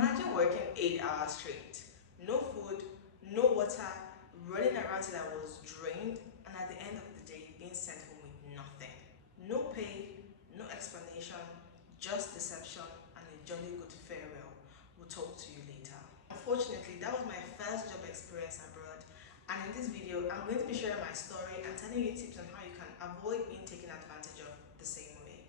Imagine working 8 hours straight, no food, no water, running around till I was drained, and at the end of the day, being sent home with nothing. No pay, no explanation, just deception and a jolly good farewell. We'll talk to you later. Unfortunately, that was my first job experience abroad, and in this video, I'm going to be sharing my story and telling you tips on how you can avoid being taken advantage of the same way.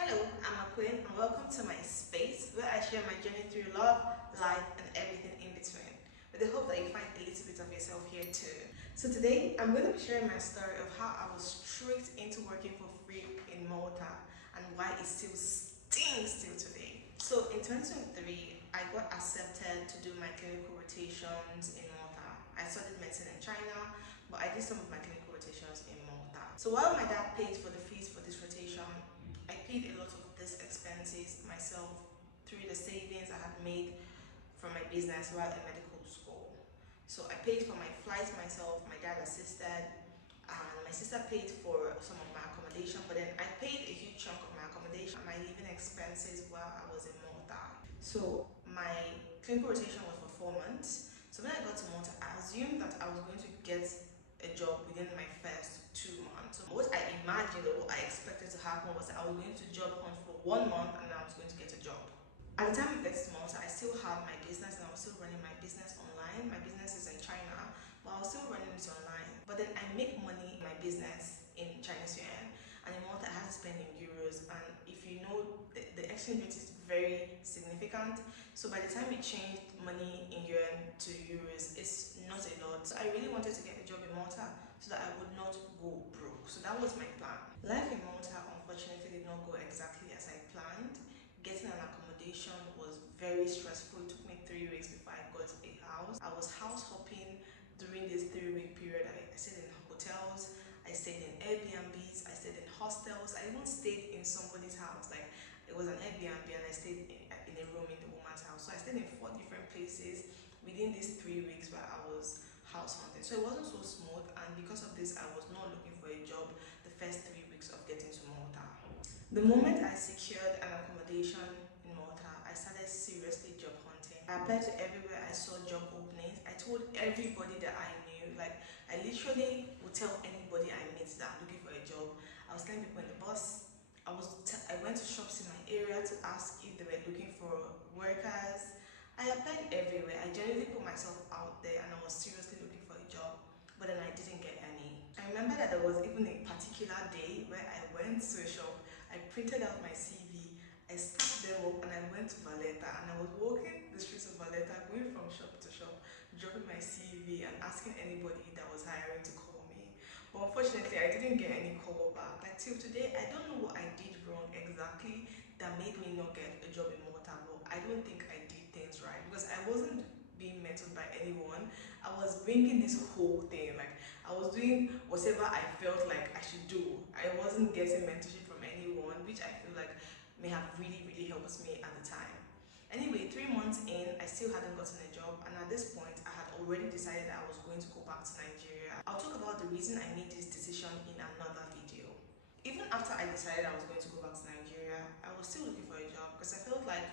Hello, I'm Queen, and welcome to my space where I share my journey through love, life, and everything in between, with the hope that you find a little bit of yourself here too. So today, I'm going to be sharing my story of how I was tricked into working for free in Malta and why it still stings till today. So in 2023, I got accepted to do my clinical rotations in Malta. I studied medicine in China, but I did some of my clinical rotations in Malta. So while my dad paid for the fees for this rotation, I paid a lot of these expenses myself through the savings I had made from my business while in medical school. So I paid for my flights myself, my dad assisted, and my sister paid for some of my accommodation, but then I paid a huge chunk of my accommodation and my living expenses while I was in Malta. So my clinical rotation was for 4 months. So when I got to Malta, I assumed that I was going to get a job within my first 2 months. So what I imagined or what I expected to happen was that I was going to job hunt for 1 month and I was going to get a job. At the time of this month, I still had my business and I was still running my business online. My business is in China, but I was still running it online. But then I make money in my business in Chinese yuan, and in Malta I had to spend in euros. And if you know, the exchange rate is very significant. So by the time we changed money in yuan to euros, it's not a lot. So I really wanted to get a job in Malta so that I would not go broke. So that was my plan. Life in Malta unfortunately did not go exactly as I planned. Getting an accommodation was very stressful. It took me 3 weeks before I got a house. I was house hopping during this 3-week period. I stayed in hotels, I stayed in Airbnbs, I stayed in hostels. I even stayed in somebody's house. Like, it was an Airbnb and I stayed in a room in the woman's house. So I stayed in 4 different places within these 3 weeks where I was house hunting. So it wasn't so smooth, and because of this I was not looking for a job the first 3 weeks of getting to Malta. The moment I secured an accommodation in Malta, I started seriously job hunting. I applied to everywhere I saw job openings. I told everybody that I knew. Like, I literally would tell anybody I met that I'm looking for a job. I was telling people in the bus. I went to shops in my area to ask if they were looking for workers. I applied everywhere. I generally put myself out there and I was seriously looking for a job, but then I didn't get any. I remember that there was even a particular day where I went to a shop, I printed out my CV, I stacked them up, and I went to Valletta, and I was walking the streets of Valletta, going from shop to shop, dropping my CV and asking anybody that was hiring to call me. But unfortunately, I didn't get any call back. Like, till today, I don't know what I did wrong exactly that made me not get a job in Malta, but I don't think I did things right because I wasn't being mentored by anyone. I was bringing this whole thing, like I was doing whatever I felt like I should do. I wasn't getting mentorship from anyone, which I feel like may have really helped me at the time. Anyway, 3 months in, I still hadn't gotten a job, and at this point I had already decided that I was going to go back to Nigeria. I'll talk about the reason I made this decision in another video. Even after I decided I was going to go back to Nigeria, I was still looking for a job because I felt like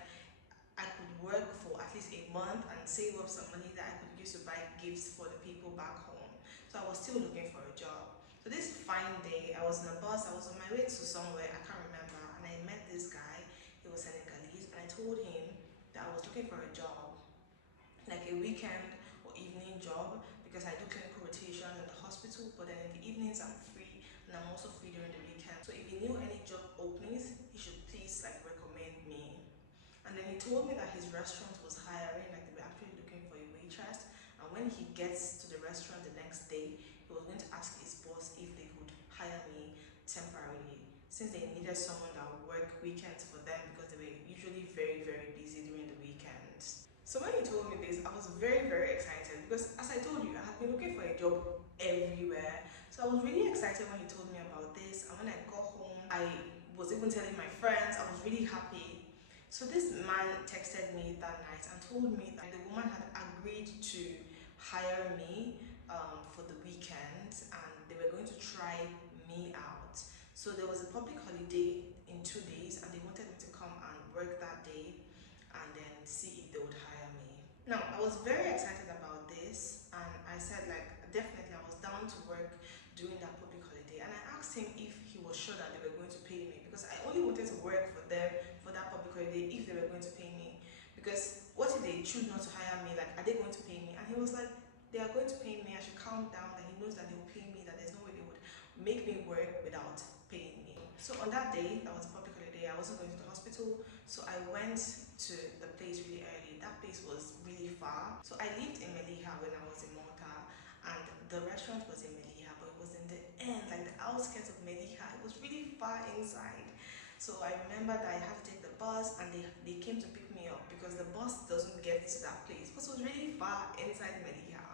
I could work for at least a month and save up some money that I could use to buy gifts for the people back home. So I was still looking for a job. So this fine day, I was in a bus, I was on my way to somewhere, I can't remember, and I met this guy. He was Senegalese, and I told him that I was looking for a job, like a weekend or evening job, because I do clinical rotation in the hospital, but then in the evenings I'm free, and I'm also free during the weekend. So if he knew any job openings, he should please recommend me. And then he told me that his restaurant was hiring, like they were actually looking for a waitress. And when he gets to the restaurant the next day, he was going to ask his boss if they could hire me temporarily, since they needed someone that would work weekends for them because they were usually very busy during the weekends. So when he told me this, I was very excited because, as I told you, I had been looking for a job everywhere. So I was really excited when he told me about this. And when I got home, I was even telling my friends. I was really happy. So this man texted me that night and told me that the woman had agreed to hire me for the weekend, and they were going to try me out. So there was a public holiday in 2 days and they wanted me to come Now, I was very excited about this, and I said, like, definitely I was down to work during that public holiday. And I asked him if he was sure that they were going to pay me because I only wanted to work for them for that public holiday if they were going to pay me. Because what if they choose not to hire me? Like, are they going to pay me? And he was like, they are going to pay me. I should calm down. That he knows that they will pay me. That there's no way they would make me work without paying me. So on that day, that was a public holiday. I wasn't going to the hospital, so I went to the place really early. That place was really far. So I lived in Melilla when I was in Malta, and the restaurant was in Melilla, but it was in the end, like the outskirts of Melilla. It was really far inside. So I remember that I had to take the bus, and they came to pick me up because the bus doesn't get to that place because it was really far inside Melilla.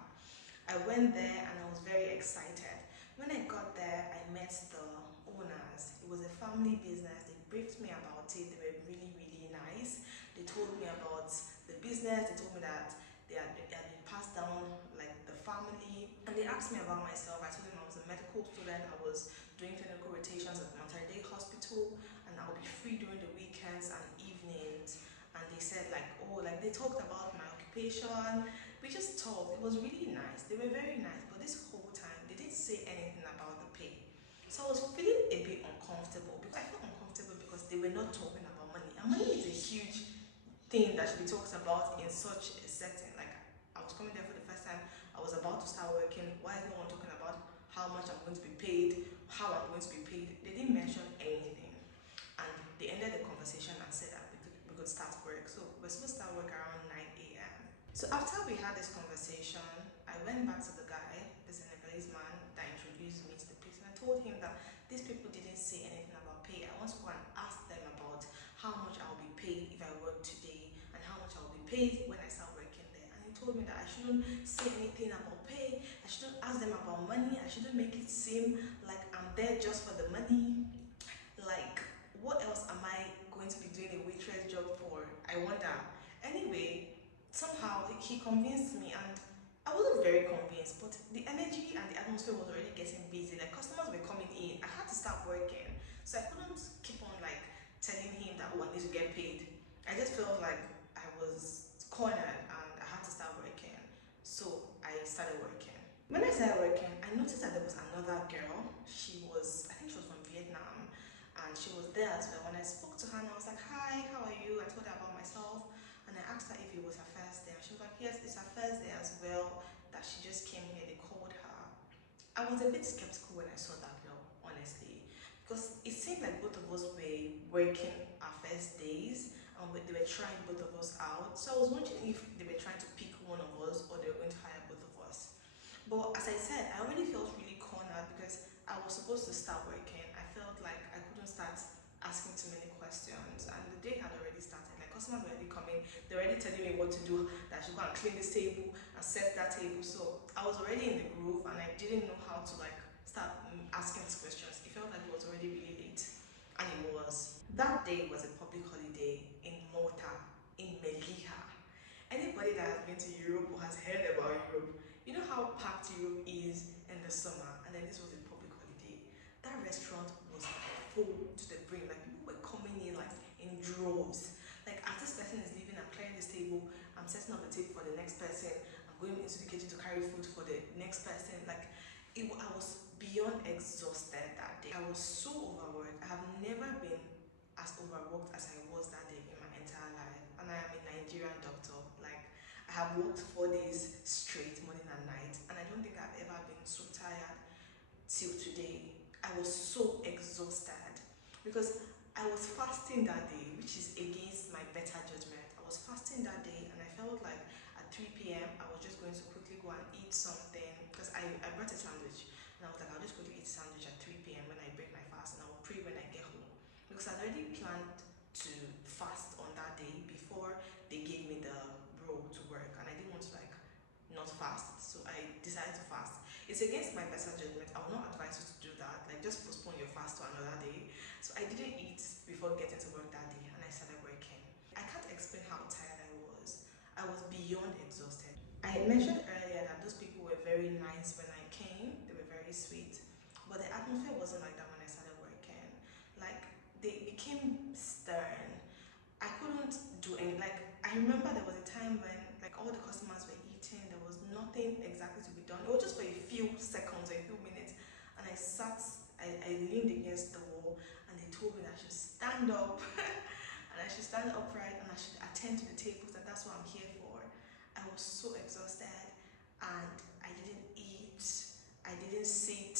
I went there and I was very excited. When I got there, I met the owners. It was a family business. They briefed me about it. They were really, really nice. They told me about the business. They told me that they had been passed down like the family. And they asked me about myself. I told them I was a medical student. I was doing clinical rotations at Malta Hospital, and I'll be free during the weekends and evenings. And they said like, oh, like they talked about my occupation. We just talked. It was really nice. They were very nice, but this whole time they didn't say anything about the pay. So I was feeling a bit uncomfortable because I felt uncomfortable because they were not talking about money. And money is a huge thing that should be talked about in such a setting. Like I was coming there for the first time, I was about to start working. Why is no one talking about how much I'm going to be paid, how I'm going to be paid? They didn't mention anything. And they ended the conversation and said that we could start work. So we're supposed to start work around 9 a.m. So after we had this conversation, I went back to the guy, the Senegalese man that introduced me to the place, and I told him that these people didn't say anything about pay. I want to go and ask them about how much I'll be paid if I work today and how much I'll be paid when I start working there. And he told me that I shouldn't say anything about pay, I shouldn't ask them about money, I shouldn't make it seem like I'm there just for the money. Like, what else am I going to be doing a waitress job for? I wonder. Anyway, somehow he convinced me, and I wasn't very convinced, but the energy and the atmosphere was already getting busy. Like customers were coming in. I had to start working. So I couldn't keep on like telling him that, oh, I need to get paid. I just felt like I was cornered and I had to start working. So I started working. When I started working, I noticed that there was another girl. I think she was from Vietnam, and she was there as well. When I spoke to her, and I was like, hi, how are you? I told her about myself, and I asked her if it was her first day. And she was like, yes, it's her first day as well, that she just came here, they called her. I was a bit skeptical when I saw that girl, honestly, because it seemed like both of us were working our first days, and they were trying both of us out. So I was wondering if they were trying to pick one of us or they were going to hire both of us. But as I said, I already felt really cornered because I was supposed to start working. I felt like I couldn't start asking too many questions, and the day had already started. Like customers were already coming, they're already telling me what to do. That I should go and clean this table and set that table. So I was already in the groove, and I didn't know how to like start asking these questions. It felt like it was already really late, and it was. That day was a public holiday in Malta, in Melilla. Anybody that has been to Europe or has heard about Europe, you know how packed Europe is in the summer, and then this was a public holiday. That restaurant was full to the brim. Like people were coming in like in droves. Like as this person is leaving, I'm clearing this table, I'm setting up the table for the next person, I'm going into the kitchen to carry food for the next person. Like I was beyond exhausted that day. I was so overworked. I have never been as overworked as I was that day in my entire life. And I am a Nigerian doctor. Like I have worked 4 days straight, morning and night, and I don't think I've ever been so tired till today. I was so exhausted because I was fasting that day, which is against my better judgment. I was fasting that day, and I felt like at 3 p.m. I was just going to quickly go and eat something because I brought a sandwich, and I was like, I'll just quickly eat a sandwich at 3 p.m. when I break my fast, and I'll pray when I get home because I'd already planned to fast on that day before they gave me the role to work, and I didn't want to like not fast, so I decided to fast. It's against my better judgment. I will not advise you to do that. Like just postpone your fast to another day. So I didn't eat before getting to work that day, and I started working. I can't explain how tired I was. I was beyond exhausted. I mentioned earlier that those people were very nice when I came. They were very sweet, but the atmosphere wasn't like that when I started working. Like they became stern. I couldn't do any, like I remember there was a time when like all the customers were eating. There was nothing exactly to be done. It was just for a few seconds or a few minutes. And I leaned against the wall, and they told me that I should stand up and I should stand upright and I should attend to the tables, that that's what I'm here for. I was so exhausted, and I didn't eat, I didn't sit,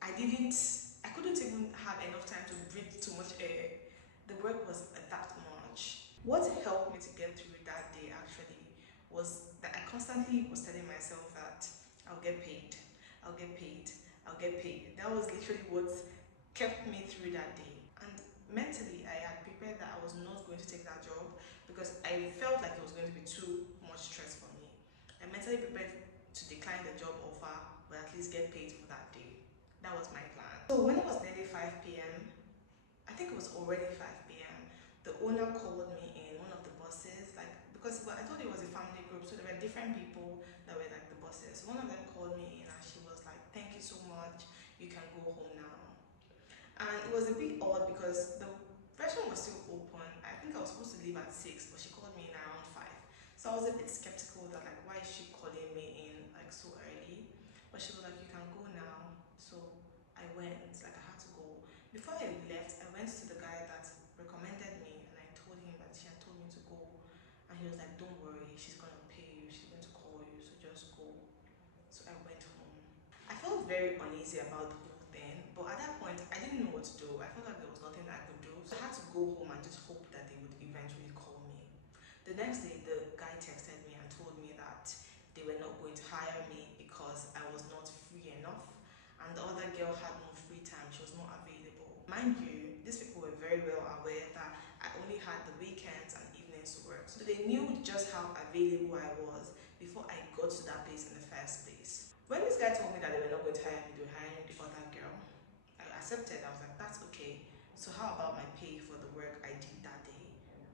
I couldn't even have enough time to breathe too much air. The work was that much. What helped me to get through that day actually was that I constantly was telling myself that I'll get paid, I'll get paid, I'll get paid. That was literally what kept me through that day. And mentally, I had prepared that I was not going to take that job because I felt like it was going to be too much stress for me. I mentally prepared to decline the job offer, but at least get paid for that day. That was my plan. So when it was nearly 5 p.m., I think it was already 5 p.m., the owner called me in, one of the bosses, like, because I thought it was a family group, so there were different people that were like the bosses. One of them called me in and she was like, "Thank you so much, you can go home now." And it was a bit odd because the restaurant was still open. I think I was supposed to leave at 6, but she called me in around 5. So I was a bit skeptical that, like, why is she calling me in like so early? But she was like, "You can go now." So I went, like I had to go. Before I left, I went to the guy that recommended me and I told him that she had told me to go. And he was like, "Don't worry, she's gonna pay you, she's going to call you, so just go." So I went home. I felt very uneasy about the whole thing, but at that point, I didn't know what to do. I felt like there was nothing I could do. So I had to go home and just hope that they would eventually call me. The next day, the guy texted me and told me that they were not going to hire me because I was not free enough. And the other girl had no free time, she was not available. Mind you, these people were very well aware that I only had the weekends and evenings to work. So they knew just how available I was before I got to that place in the first place. When this guy told me that they were not going to hire me, they were hiring the other girl, I accepted. I was like, "That's okay. So how about my pay for the work I did that day?"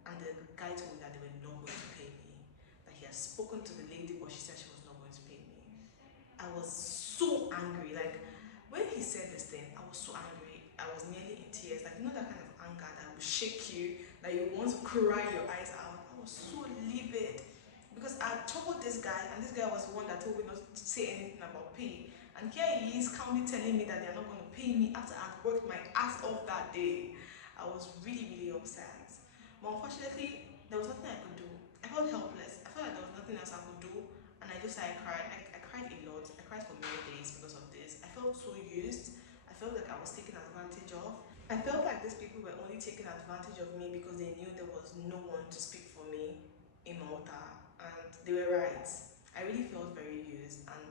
And the guy told me that they were not going to pay me. That he had spoken to the lady, but she said she was not going to pay me. I was so angry. Like, when he said this thing, I was so angry. I was nearly in tears. Like, you know that kind of anger that will shake you, that you want to cry your eyes out. I was so livid because I told this guy, and this guy was the one that told me not to say anything about pay. And here he is calmly telling me that they're not going to pay me after I've worked my ass off that day. I was really, really upset. But unfortunately, there was nothing I could do. I felt helpless. I felt like there was nothing else I could do. And I just started crying. I cried a lot. I cried for many days because of this. I felt so used. I felt like I was taken advantage of. I felt like these people were only taking advantage of me because they knew there was no one to speak for me in Malta. And they were right. I really felt very used and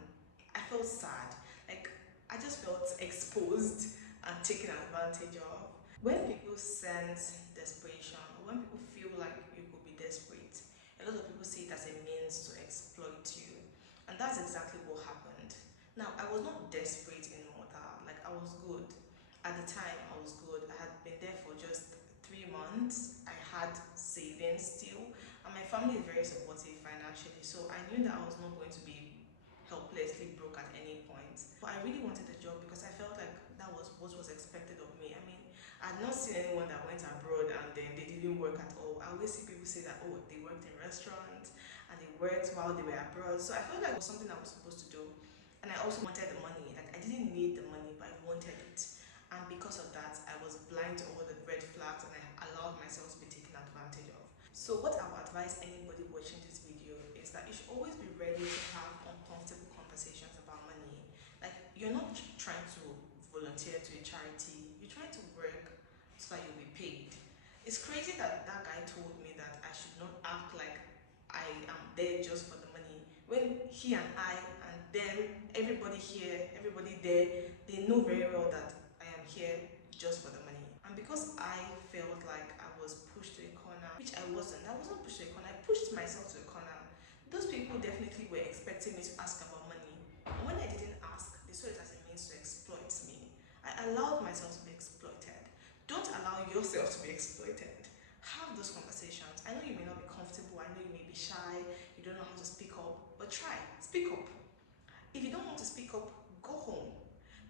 I felt sad. Like, I just felt exposed and taken advantage of. When people sense desperation, or when people feel like you could be desperate, a lot of people see it as a means to exploit you. And that's exactly what happened. Now, I was not desperate in Malta. Like, I was good. At the time, I was good. I had been there for just 3 months. I had savings still. And my family is very supportive financially. So I knew that I was not going to be helplessly broke at any point. But I really wanted a job because I felt like that was what was expected of me. I mean, I had not seen anyone that went abroad and then they didn't work at all. I always see people say that, oh, they worked in restaurants and they worked while they were abroad. So I felt like it was something I was supposed to do. And I also wanted the money. Like, I didn't need the money, but I wanted it. And because of that, I was blind to all the red flags and I allowed myself to be taken advantage of. So what I would advise anybody watching this video is that you should always be ready to have uncomfortable conversations about money. Like, you're not trying to volunteer to a charity, you're trying to work so that you'll be paid. It's crazy that that guy told me that I should not act like I am there just for the money. When he and I and them, everybody here, everybody there, they know very well that I am here just for the money. And because I felt like I was pushed to a corner, which I wasn't pushed to a corner, I pushed myself to a corner. Those people definitely were expecting me to ask about money. And when I didn't ask, they saw it as a means to exploit me. I allowed myself to be exploited. Don't allow yourself to be exploited. Have those conversations. I know you may not be comfortable, I know you may be shy, you don't know how to speak up, but try, speak up. If you don't want to speak up, go home.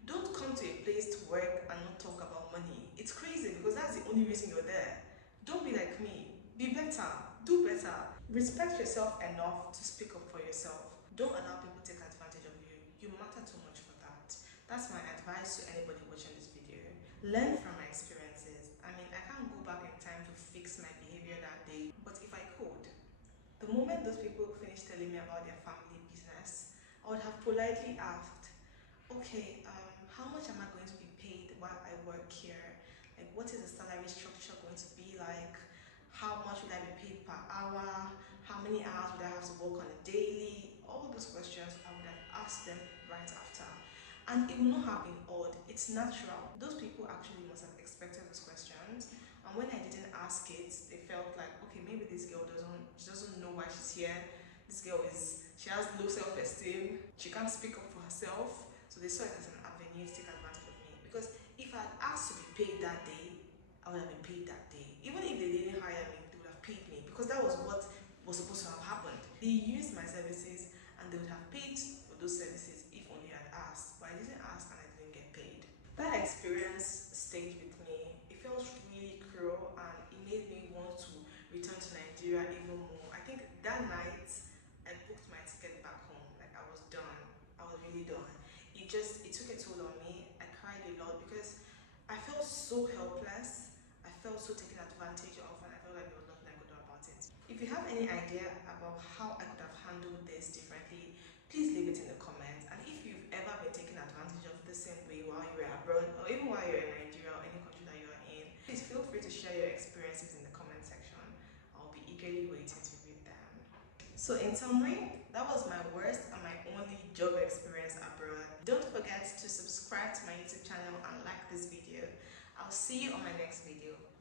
Don't come to a place to work and not talk about money. It's crazy because that's the only reason you're there. Don't be like me. Be better. better. Do better. Respect yourself enough to speak up for yourself. Don't allow people to take advantage of you. You matter too much for that. That's my advice to anybody watching this video. Learn from my experiences. I mean, I can't go back in time to fix my behavior that day, but if I could, the moment those people finished telling me about their family business, I would have politely asked, okay, how much am I going to be paid while I work here? Like, what is the salary structure going to be like? How much would I be paid per hour? How many hours would I have to work on a daily? All those questions I would have asked them right after. And it would not have been odd, it's natural. Those people actually must have expected those questions. And when I didn't ask it, they felt like, okay, maybe this girl doesn't know why she's here. This girl she has low self-esteem. She can't speak up for herself. So they saw it as an avenue to take advantage of me. Because if I had asked to be paid that day, I would have been paid that day. Even if they didn't hire me, they would have paid me because that was what was supposed to have happened. They used my services and they would have paid for those services if only I'd asked. But I didn't ask and I didn't get paid. That experience stayed with me. It felt really cruel and it made me want to return to Nigeria even more. I think that night I booked my ticket back home. Like, I was done. I was really done. It took a toll on me. I cried a lot because I felt so helpless. I felt so taken advantage of and I felt like there was nothing I could do about it. If you have any idea about how I could have handled this differently, please leave it in the comments. And if you've ever been taken advantage of the same way while you were abroad or even while you're in Nigeria or any country that you're in, please feel free to share your experiences in the comment section. I'll be eagerly waiting to read them. So in summary, that was my worst and my only job experience abroad. Don't forget to subscribe to my YouTube channel and like this video. I'll see you on my next video.